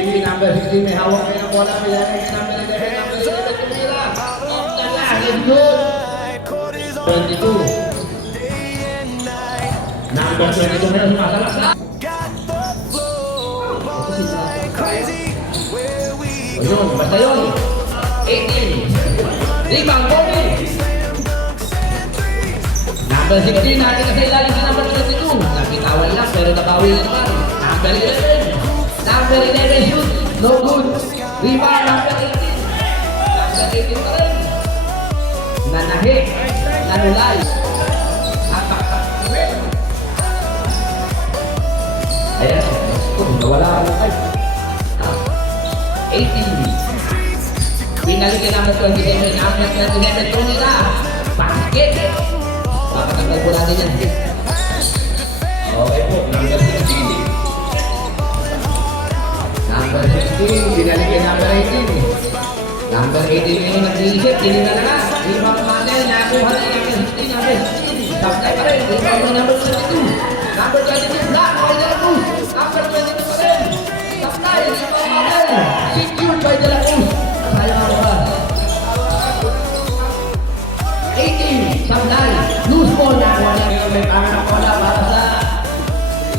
TV number 16 may hawak kayo ng bola. May number 11, number 11, tumira. Off the line, it's good. 22. Number 22 meron sumasalaksak. O yun, basta yun. 18. Rebound, Bobby. Number 16, natin kasi ilalim sa number 22. Nakitawan lang, pero nabawi na naman. Number 11. Number 11 shoot. No good. Rebound, number 18. Number 18 pa rin. Nanahi. Nanulay. Ayan. Nawala ka lang. 18. Pinalikin naman 27. Number 27. Tumira. Basket. Pakatanggal po natin yan. Okay po. Number 16. Number 16. Pinalikin number 18. Number 18 ngayon nag-iisip. Tinira na ka. Rebound Manel. Nakuha na number 16. Number 16. Sabay pa rin. Rebound na number 22. Number 22. Black. Okay na lang. Number 22 pa rin. Sabay. Rebound Manel. Secured by De La Cruz. Sayang ako ba? 18. Sabay. Loose ball. Nakuha na yung may pangan ng bola para sa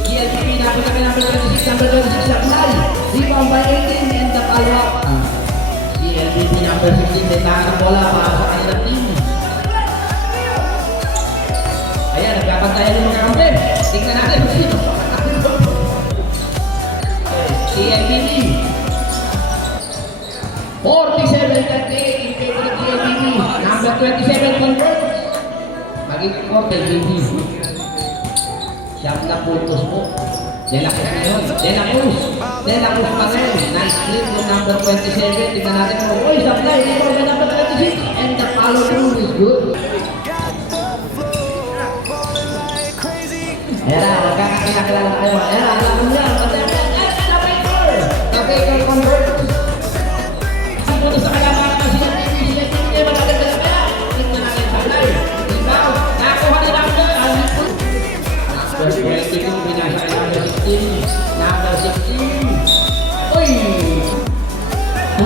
GLTV. Nakuha kami number 26. Number 26. Sabay. Rebound by 18 and the follow-up. GLTV number 15. May pangan ng bola para sa kanilang team. Ayan, nagkapantayan yung mga kampen. Tingnan natin. GLTV 47-38 in favor of GLTV. Number 27 converts. Magiging korte, GLTV. Siyam na puntos po. De La Cruz ngayon. De La Cruz. De La Cruz pa rin. Nice clip yung number 27. Tingnan natin mo. Uy, supply. Ito yung number 26. And the follow through is good. Ayan na, magkakakilala kayo. Ayan na, alam mo yan. The Baker! The Baker converts. Sino sa kalaman ng sila TV, magaganda na kaya. Tingnan natin supply. Rebound. Nakuha ni number. Number 22, binasa kay number 16. Number 16. Uy!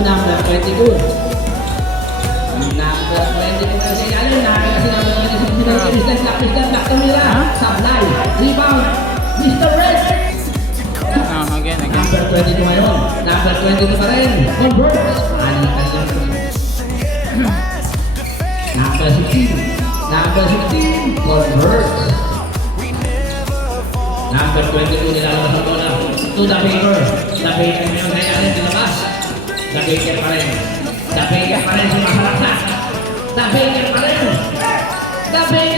Number 22. Number 22 na siya. Ano na? Kasi number 22 na siya. Tumira. Supply. Rebound. Mr. Red. Again. Number 22 ngayon. Number 22 pa rin. Converts. Ano na kanina? Number 16. Number 16. Converts. Number 22 nilalabas ang bola to the Baker. The Baker ngayon kaya natin dilabas. The Baker pa rin. The Baker pa rin sumasalaksak. The Baker pa rin. The Baker